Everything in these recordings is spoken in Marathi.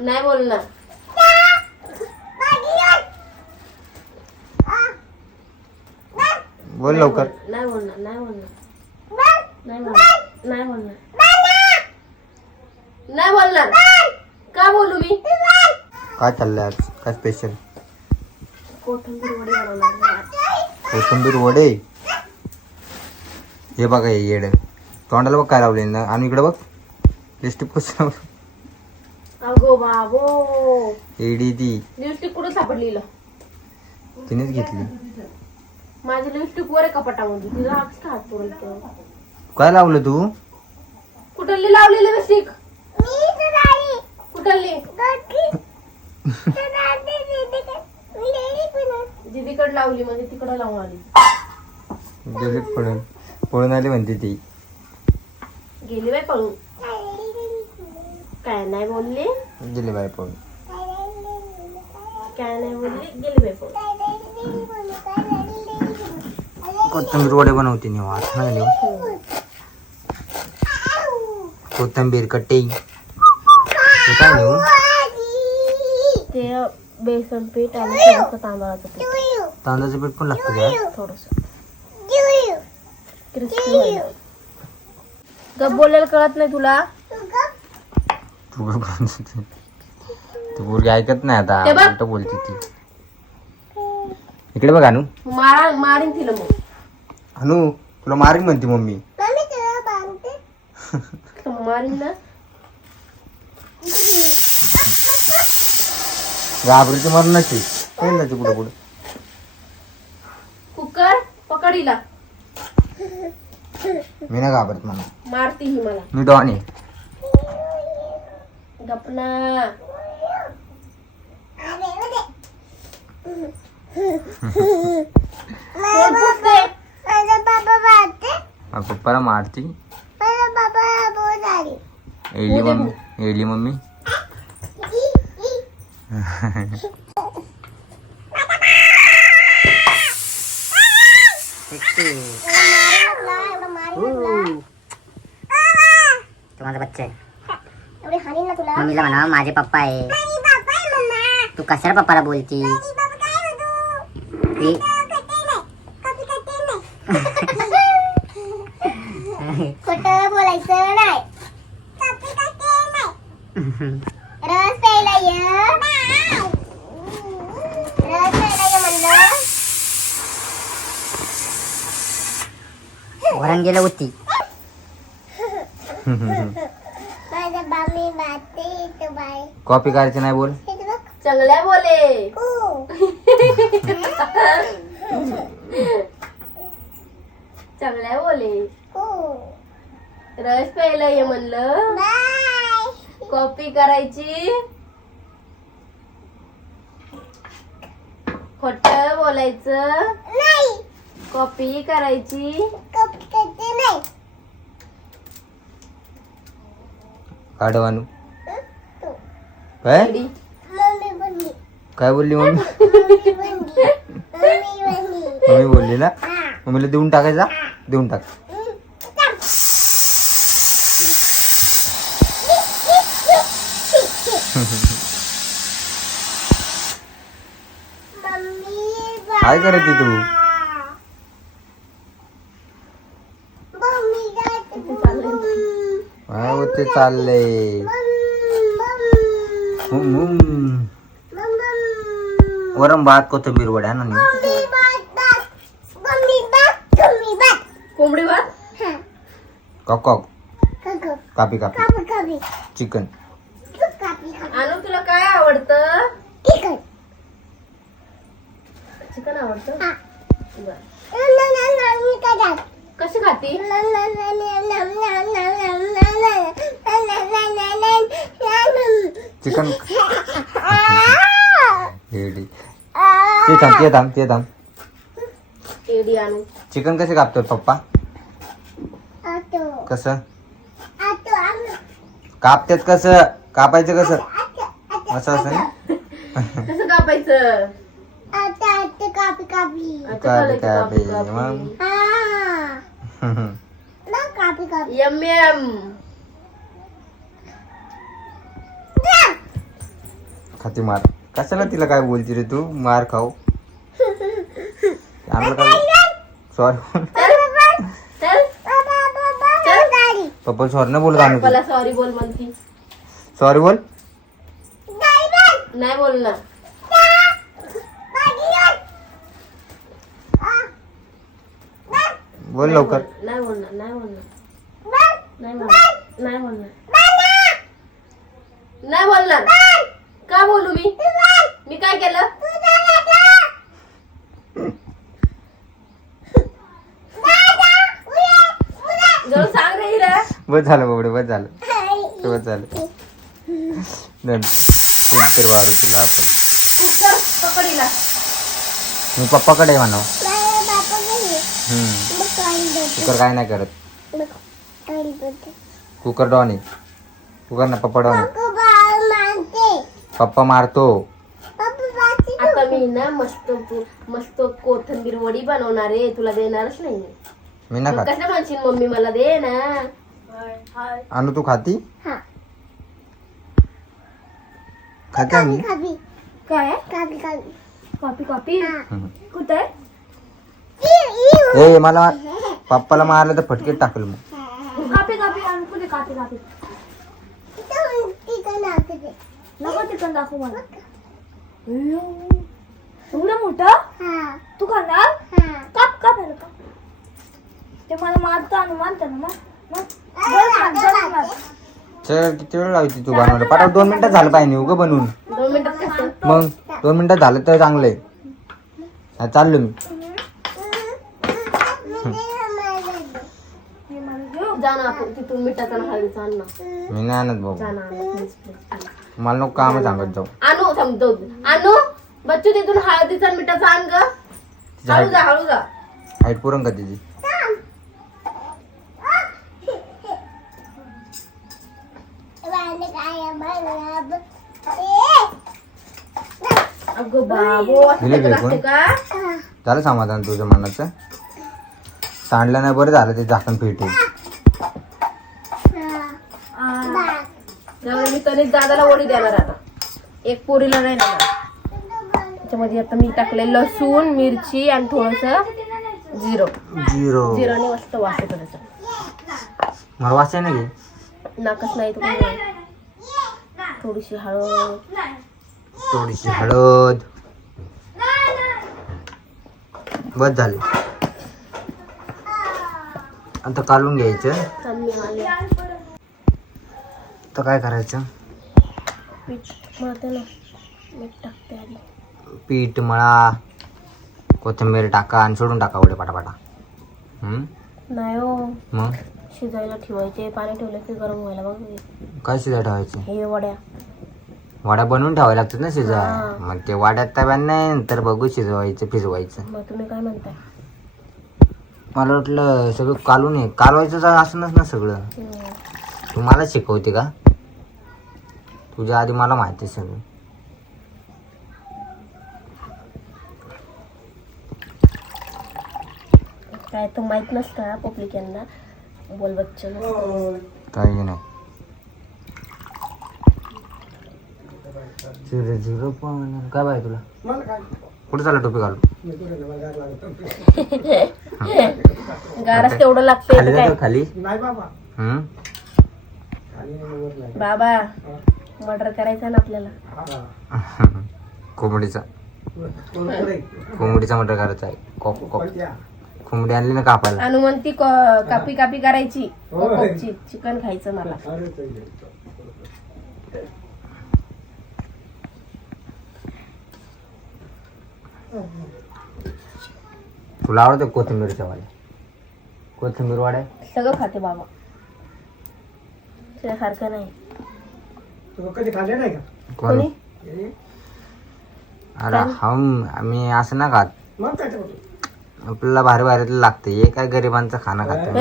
नाही बोलणार. बोल लवकर. नाही बोलणार. नाही बोलणार. नाही बोलणार. नाही बोलणार. नाही बोलणार. का बोलू मी? काय चाललंय आज? काय स्पेशल? कोथिंबीर वडे बनवणार. कोथिंबीर वडे. हे बघा हे येड तोंडाला बघ काय लावले ना. आणि इकडे बघ लिपस्टिक कसं अगो बाबो. एडी ती लिपस्टिक कुठं सापडली? तिनेच घेतली. माझी लिपस्टिक वर कपाटामध्ये. तिला हात पडतो. काय लावलं तू? कुठली लावलेली लिपस्टिक? कुठली? दीदीकडे लावली म्हणजे तिकडे लावून आली. गेली पळून. पळून आली म्हणते ती. गेली बाई पळून. काय नाही बोलली. गेली बाई पळून. काय नाही बोलली. गेली बाई पळून. कोथिंबीर वडे बनवते निवांत नाही नेऊ. कोथिंबीर कट्टे हे काय नेऊ? ते बेसन पीठ आणि थोडंसं तांदळाचं पीठ. तांदळाचं पीठ पण लागतं का? थोडस क्रिस्पी. गप बोलायला कळत नाही तुला? तू पोरगी ऐकत नाही आता. ते बघ. उलट बोलते ती. इकडे बघ अनु. मारीन तिला मग. अनु तुला मारीन म्हणते मम्मी. मारीन ना. घाबरीची मरणाची काही नाही पुढे पुढे. कुकर पकडीला. मी नाही घाबरत मला. मारती ही मला. मी डॉन आहे. गपना. पप्पाला मारती. एली मम्मी. एली मम्मी. माझा बच्चा आहे. मम्मीला म्हणा माझे पप्पा आहे. तू कशाला पप्पाला बोलती? खोटं बोलायचं नाही. रस प्यायला ये. रस प्यायला ये म्हणलं. वरण गेलं होती. माझा बामी बाते तो बाय. कॉपी करायची नाही बोल. चांगल्या बोले. चांगल्या बोले. रस प्यायला ये म्हणलं. बाय. कॉपी करायची. खोटं बोलायचं नाही. कॉपी करायची. कप करते नाही. काढवानू काय मम्मी बनली. काय बोलली मम्मी? मम्मी बनली. मम्मी बनली. मम्मी बोलली ना. मम्मीला देऊन टाकायचा. देऊन टाक. काय करायची तू? काय होते चाललंय? वरम भात कोथिंबीर वड्या ना. कोंबडी भात. कॉक कॉक. कापी कापी. चिकन. आणू तुला काय आवडतं? चिकन आवडतं. बरं. कशी खाती? चिकन. ते थांब. एडी आणू. चिकन कसे कापतोय पप्पा? कसं कापतात? कसं कापायचं? कसं असं असं ना. कसं कापायचं? कापी कापी मग. Yum yum. खाती मार. कशाला तिला काय बोलती रे तू? मार खाऊ आम्हाला काय. सॉरी चल पप्पा सॉरी न बोलत आम्ही. मला सॉरी बोल म्हणती. सॉरी बोल. नाही बोलणार. बोल लवकर. नाही बोलणार. नाही बोलणार. नाही बोलणार. नाही बोलणार. नाही बोलणार. का बोलू मी? मी काय केलं? जाऊ सांग रे हिरा. बस झालं बाबडे, बस झालं, बस झालं. नंतर वाढू तुला आपण. कुकर पकडीला. मी पप्पाकडे म्हणा. कुकर काय नाही करत. कुकर डॉन आहे. कुकर ना पप्पा डॉन आहे. पप्पा मारतो. आता मी ना मस्त मस्त कोथिंबीर वडी बनवणार आहे. तुला देणारच नाही. मी ना खात. कसं म्हणशील मम्मी मला दे ना. अनु तू खाती? खाते आम्ही. काय कापी कॉपी कॉपी कुठे? ए मला पप्पाला मारलं तर फटकेत टाकल मग. कापी कापी आणून कुठे कापी कापी नको चिकन दाखव मला. एवढं मोठं तू खाणार? काप काप का ते मला मारतो आणि मारतो ना मग चल किती वेळ लावती तू बनवायला? पाठव 2 मिनिटात झालं पाहिजे उगं बनवून. 2 मिनिटात कसं? मग 2 मिनिटात झालं तर चांगलंय. चाललो मी. जा ना आपण तिथून मिठाचा आणि हळदीचा आण ना. मी नाही आणत जा बाबा. ना प्लीज प्लीज. मला नको काम सांगत जाऊ. आणू थांबतो. आणू बच्चू तिथून हळदीचा आणि मिठाचा आण ग. हळू जा हळू जा. हाईट पुरण का तिची? अगं बाबो असं दिले कसं फेकून? लागते का? झालं समाधान तुझ्या मनाचं? सांडलं नाही बरं झालं ते झाकण पेटे. त्यामुळे मी कणिक दादाला वडी देणार आता. एक पोरीला नाही देणार. त्याच्यामध्ये आता मी टाकले लसूण मिरची आणि थोडस जिरं. जिराने मस्त वास येतो त्याचा. मला वास आहे ना घे. नाकच नाही तुम्ही. थोडीशी हळद. थोडीशी हळद. बस झाले. आता काढून घ्यायचं. कमी आले. तर काय करायचं? पीठ मळते ना. मीठ टाकते आधी. पीठ मळा, कोथिंबीर टाका आणि सोडून टाका एवढे पाटापाटा. नाही हो मग शिजायला ठेवायचे. पाणी ठेवलं की गरम व्हायला बघ. काय शिजाय ठेवायचं? हे वड्या वड्या बनवून ठेवायला लागतात ना शिजाय. हा. मग ते वाड्यात तव्यात नाही नंतर बघू शिजवायचं भिजवायचं. मग तुम्ही काय म्हणताय? मला वाटलं सगळं कालून आहे. कालवायचं असणच ना सगळं. तू मला शिकवते का? तुझ्या आधी मला माहिती सगळं. काय तर माहित नसतं पब्लिक यांना. बोल बच्चन काही नाही. 0 पण काय बाय तुला कुठे चालला टोपी घालू? गारच तेवढं लागतंय खाली काय जातो खाली. बाबा. मर्डर करायचा ना आपल्याला. कोंबडीचा मटर करायचा आहे. कोंबडी आणली ना कापायला. अनुमंती कापी कापी करायची. चिकन खायचं मला. तुला आवडते कोथिंबीरच्या वाड्या? कोथिंबीर वाड्या सगळं खाते बाबा. तुझ्यासारखं नाही. कोणी? अरे आम्ही असं ना खात. आपल्याला भारी भारीतलं लागतं. हे काय गरिबांचं खाणं खातं.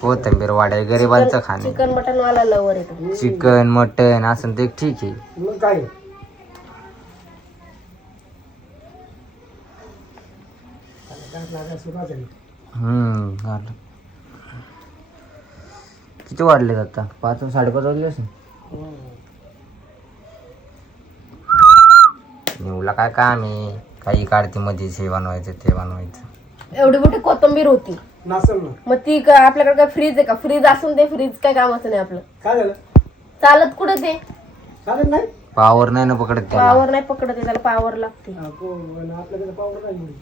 कोथिंबीर वाड्या गरिबांचं खाणं. चिकन मटन वाला लवर येतो. चिकन मटन असं ते ठीक आहे. किती वाढले आता? 5 आणि 5:30 वाजले असेल. निवला काय काम आहे? काही काढते मध्ये हे बनवायचं ते बनवायचं. एवढी मोठी कोथिंबीर होती मग ती आपल्याकडे काय फ्रीज आहे का? फ्रीज असून ते फ्रीज काय कामाचं नाही आपलं. काय झालं? चालत कुठं ते चालेल नाही पावर नाही ना पकडत त्याला. पावर नाही पकडत आहे, त्याला पावर लागते. आपल्याकडे पावडर नाही एवढी.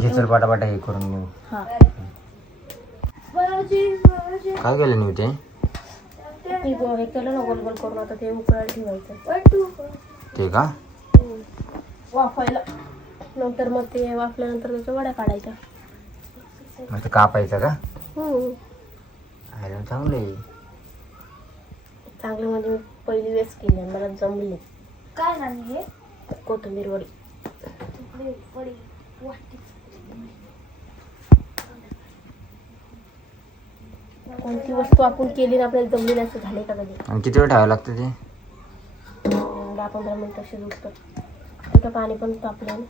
घे चल पाटापाटा हे करून घेऊ. हा काय केलं नाही ते? हे केलं ना गोल गोल करून, आता ते उकळायला ठेवायचं ते का? वाफायला. नंतर मग ते वाफल्यानंतर त्याच्या वड्या काढायच्या. मग ते कापायचं का? हम्म. आयरन चांगलं आहे. चांगलं म्हणजे मी पहिली वेळेस केली मला जमले. काय नाही हे कोथिंबीर वडी. कोणती वस्तू आपण केली ना आपल्याला जमली असं झाले का कधी? आणि किती वेळ ठेवावं लागतं ते? 10-15 मिनिटं शिजवतं. त्याचं पाणी पण तापलं ना.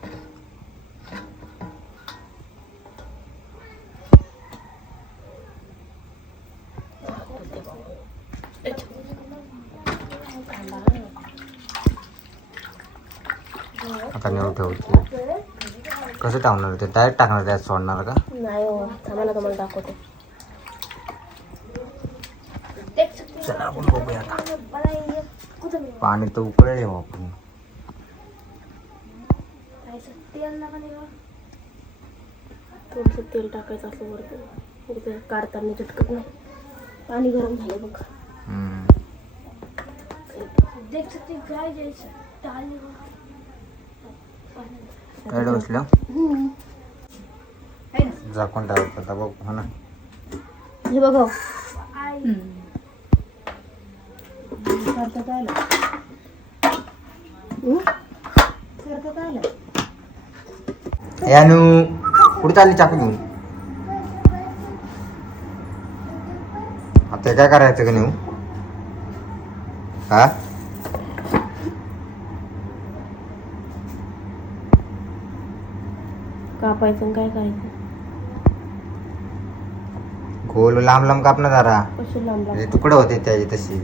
आता नेऊ ठेवते. कसं टाकणार ते? डायरेक्ट टाकणार त्यात सोडणार का? नाही हो, थांबा ना तुम्हाला दाखवते. चला आपण बघूया आता. पाणी तर उकळले आपण. थोडंसं तेल टाकायचं असं वरती, काढताना झटकत नाही. पाणी गरम झालं बघ. काय बसलं झाकून टाकायचं आता बघ. हो ना, हे बघ यानू कुठे चालली चाकू घेऊन? आता काय करायचं का नेऊ? हा कापायचं आणि काय करायचं? गोल लांब लांब काप ना जरा. कशी लांब म्हणजे लांब तुकडं होते त्याची तशी.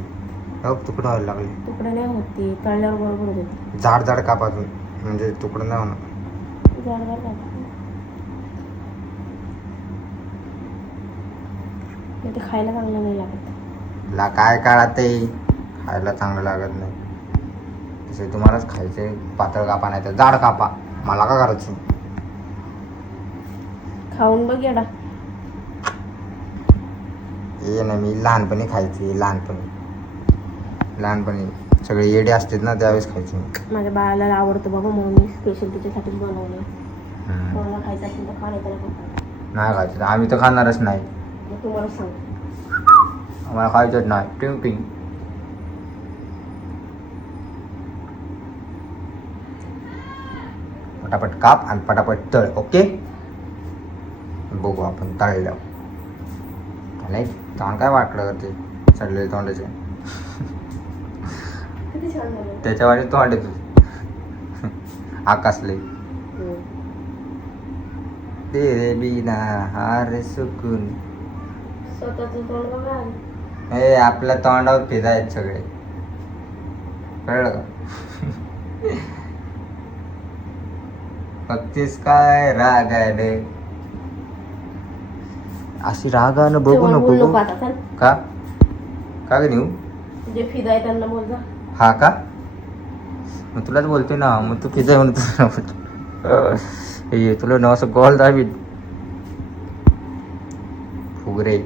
हो तुकडं व्हायला लागले. तुकडे नाही होती, तळल्यावर बरोबर होते. जाड जाड काप अजून, म्हणजे तुकडं नाही होणार. जाड जाड काप. ते खायला चांगलं नाही लागत. ला काय काढा ते खायला चांगलं लागत नाही. तसे तुम्हालाच खायचे पातळ कापा नाही तर जाड कापा. मला का करायचं? खाऊन बघ येडा. ये ना, मी लहानपणी खायचे. लहानपणी सगळे येडे असतात ना त्यावेळेस खायचे. माझ्या बाळाला आवडतं बाबा म्हणून मी स्पेशल तिच्यासाठीच बनवलं. कोणाला खायचं असेल तर खा, नाही त्याला खायचं नाही खायचं. आम्ही तर खाणारच नाही. मग तुम्हाला सांग. आम्हाला खायचंच नाही. टिंग टिंग. पटापट काप आणि पटापट तळ. ओके, बघू आपण तळल्यावर. नाही तोंड काय वाटलं ते चढलेले तोंडाचे. किती छान झालं. त्याच्यावर तोंड येतो आकाशले. तेरे बिना हार सुकून. स्वतःचं तोंड बघा. हे आपल्या तोंडावर फिदा आहेत सगळे. कळलं का? बघतीस काय रागाने? अशी रागानं बघू नको नको गं. आता चल. का का ग नेऊ? जे फिदा आहे त्यांना बोल जा. हा का? मग तुलाच बोलतोय ना. मग तू फिदा म्हणतो. हे तुला नाव असं गोल दाबीत फुगरे.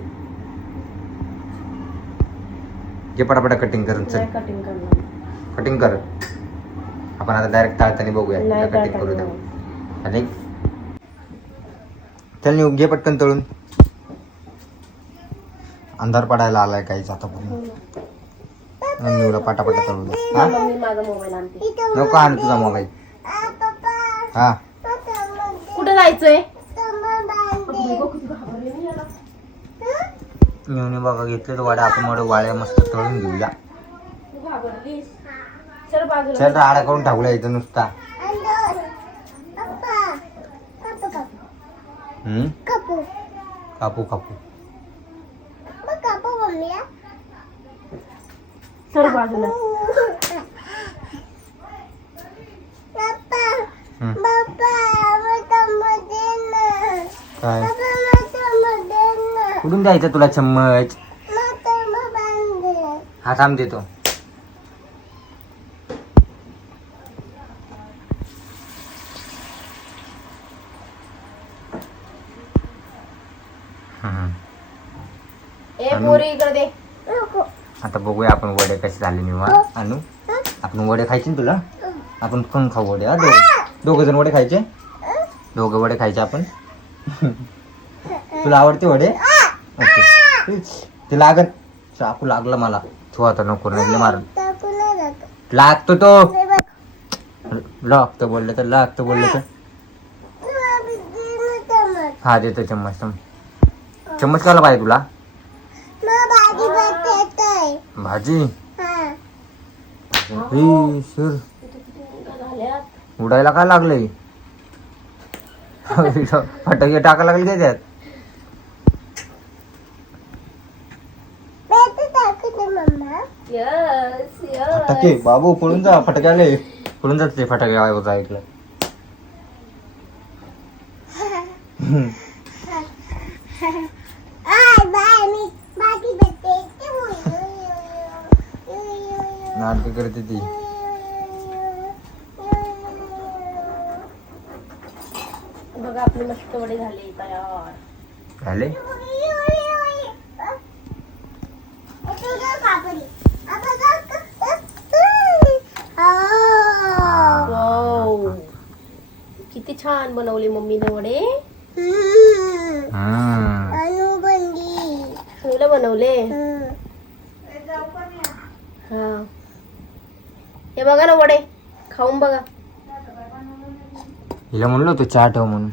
घे पटापटा कटिंग करून. चल नाही कटिंग करणार. कटिंग कर. आपण आता डायरेक्ट ताळतानी बघूया. नाही कटिंग करू द्या. करणार. आणि चल नेऊ घे पटकन तळून. अंधार पडायला आलाय काहीच आता पण. नेऊला पाटापाटा तळून दे. हा मम्मी माझा मोबाईल आणते. नको आण तुझा मोबाईल. हा कुठे जायचंय? नेऊन बघा घेतले तर वाड्या. आपण मोठे वाड्या मस्त तळून घेऊया. तू घाबरलीस. चल बाजूला. चल राडा करून टाकूया इथं नुसता. कापू कापू. मम्मीला सर बाजूला. पप्पा हम्म. पप्पा मला मध्ये ना काय पप्पा मला मध्ये ना कुठून द्यायचं तुला चम्मच? मला बांधले हा थांब देतो. हम्म. ए पोरी इकडे दे. नको आता बघूया आपण वडे कसे झाले निवांत. आणू आपण वडे खायचे ना तुला? आपण पण खाऊ वडे. हा दोघं जण वडे खायचे. दोघं वडे खायचे आपण. तुला आवडते वडे? ओके. ते लागत चाकू लागला मला. तो आता नको नाही मार. टाकू नाही लागत. लागतो तो. हे बघ लागतो बोललं तर लागतो बोललं तर. तुला बिझी चमच हा देतो चम्मच. चम्मच काला पाहिजे तुला? मग भाजी बटाटे भाजी हा सर झाल्यात. उडायला काय लागलंय? फटाके टाका लागले काय त्यात? बेटे टाकू दे मम्मा यस फटाके बाबू पळून जा. फटाके आले. पळून जात ते फटाके होता ऐकलं. आय बाय मी भाजी बटाटे नाटक करते ती. बघा आपले मस्त वडे झाले तयार. झाले? वाव. किती छान बनवले मम्मीने वडे. तुला बनवले. हा हे बघा ना वडे खाऊन बघा. हिला म्हणलो तू चहा ठेव म्हणून.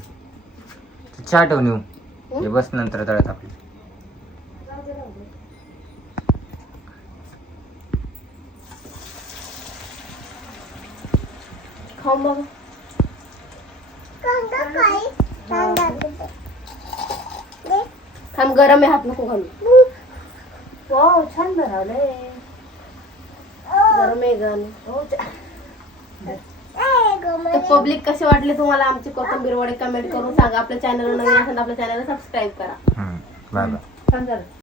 चहा ठेव नेऊ. हे बस नंतर तळत आपली. खाऊन बघा. थांब गरम आहे हात नको घालू. वाव छान बनवलंय. गरम आहे गन. तर पब्लिक कसे वाटले तुम्हाला आमचे कोथिंबीर वडे कमेंट करून सांगा. आपल्या चॅनल नवीन असेल तर आपल्या चॅनलला सबस्क्राईब करा. Bye bye. छान झालं.